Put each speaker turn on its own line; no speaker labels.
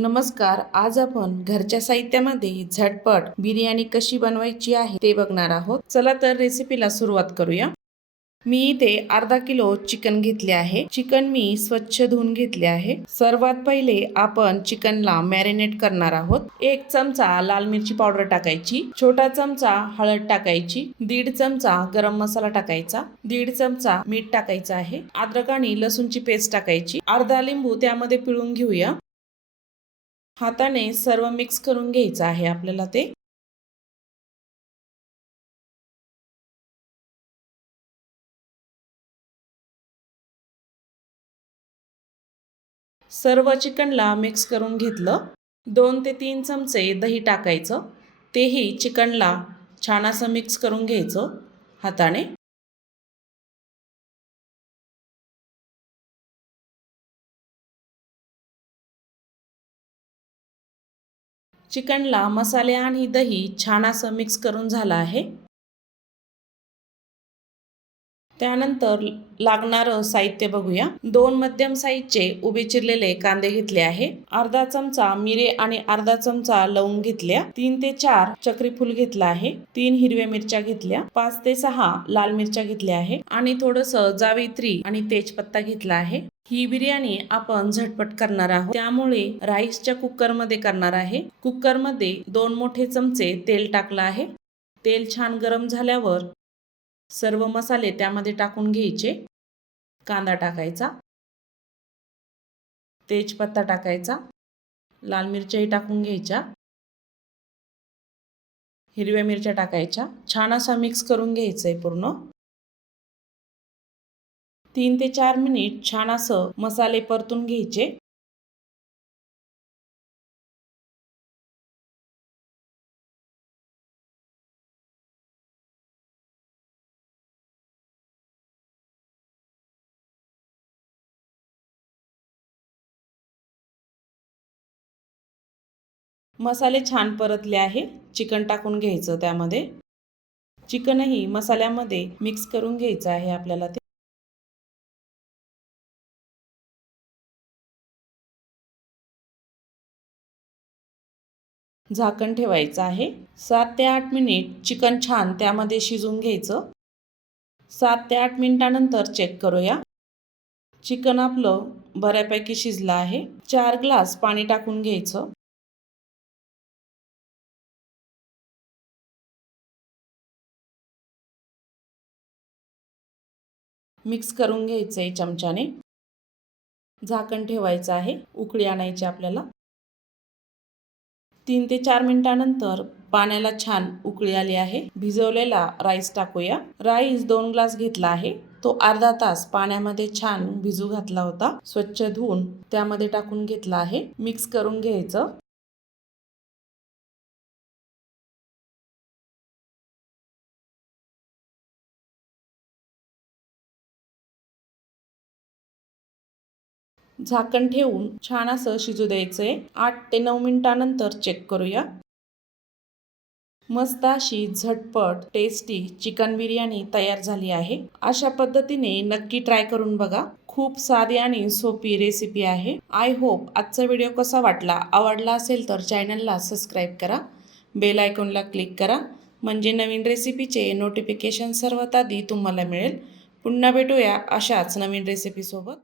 नमस्कार आज आपण घरच्या साहित्यामध्ये झटपट बिर्याणी कशी बनवायची आहे ते बघणार आहोत. चला तर रेसिपीला सुरुवात करूया. मी इथे अर्धा किलो चिकन घेतले आहे. चिकन मी स्वच्छ धुवून घेतले आहे. सर्वात पहिले आपण चिकनला मॅरिनेट करणार आहोत. एक चमचा लाल मिरची पावडर टाकायची. छोटा चमचा हळद टाकायची. दीड चमचा गरम मसाला टाकायचा. दीड चमचा मीठ टाकायचं आहे. अद्रक आणि लसूणची पेस्ट टाकायची. अर्धा लिंबू त्यामध्ये पिळून घेऊया. हाताने सर्व मिक्स करून घ्यायचं आहे आपल्याला ते. सर्व चिकनला मिक्स करून घेतलं. दोन ते तीन चमचे दही टाकायचं. तेही चिकनला छान असं मिक्स करून घ्यायचं हाताने. चिकनला मसाले आणि दही छान असं मिक्स करून झालं आहे. त्यानंतर लागणारं साहित्य बघूया. दोन मध्यम साईजचे उभे चिरलेले कांदे घेतले आहे. अर्धा चमचा मिरे आणि अर्धा चमचा लवंग घेतल्या. तीन ते चार चक्रीफूल घेतला आहे. तीन हिरव्या मिरच्या घेतल्या. पाच ते सहा लाल मिरच्या घेतल्या आहे. आणि थोडस जावेत्री आणि तेजपत्ता घेतला आहे. ही बिर्याणी आपण झटपट करणार आहोत. त्यामुळे राईसच्या कुकरमध्ये करणार आहे. कुकरमध्ये दोन मोठे चमचे तेल टाकलं आहे. तेल छान गरम झाल्यावर सर्व मसाले त्यामध्ये टाकून घ्यायचे. कांदा टाकायचा. तेजपत्ता टाकायचा. लाल मिरच्याही टाकून घ्यायच्या. हिरव्या मिरच्या टाकायच्या. छान असा मिक्स करून घ्यायचं आहे पूर्ण. तीन ते चार मिनिट छान असं मसाले परतून घ्यायचे. मसाले छान परतले आहे. चिकन टाकून घ्यायचं त्यामध्ये. चिकनही मसाल्यामध्ये मिक्स करून घ्यायचं आहे आपल्याला ते. झाकण ठेवायचं आहे. सात ते आठ मिनिट चिकन छान त्यामध्ये शिजून घ्यायचं. सात ते आठ मिनिटानंतर चेक करूया. चिकन आपलं बऱ्यापैकी शिजलं आहे. चार ग्लास पाणी टाकून घ्यायचं. मिक्स करून घ्यायचं आहे चमच्याने. झाकण ठेवायचं आहे उकळी आणायची आपल्याला. तीन ते चार मिनिटानंतर पाण्याला छान उकळी आली आहे. भिजवलेला राईस टाकूया. राईस दोन ग्लास घेतला आहे. तो अर्धा तास पाण्यामध्ये छान भिजू घातला होता. स्वच्छ धुवून त्यामध्ये टाकून घेतला आहे. मिक्स करून घ्यायचं. झाकण ठेवून छान असं शिजू द्यायचं. आहे आठ ते नऊ मिनिटानंतर चेक करूया. मस्त अशी झटपट टेस्टी चिकन बिर्याणी तयार झाली आहे. अशा पद्धतीने नक्की ट्राय करून बघा. खूप साधी आणि सोपी रेसिपी आहे. आय होप आजचा व्हिडिओ कसा वाटला आवडला असेल तर चॅनलला सबस्क्राईब करा. बेल आयकॉनला क्लिक करा. म्हणजे नवीन रेसिपीचे नोटिफिकेशन सर्वात आधी तुम्हाला मिळेल. पुन्हा भेटूया अशाच नवीन रेसिपीसोबत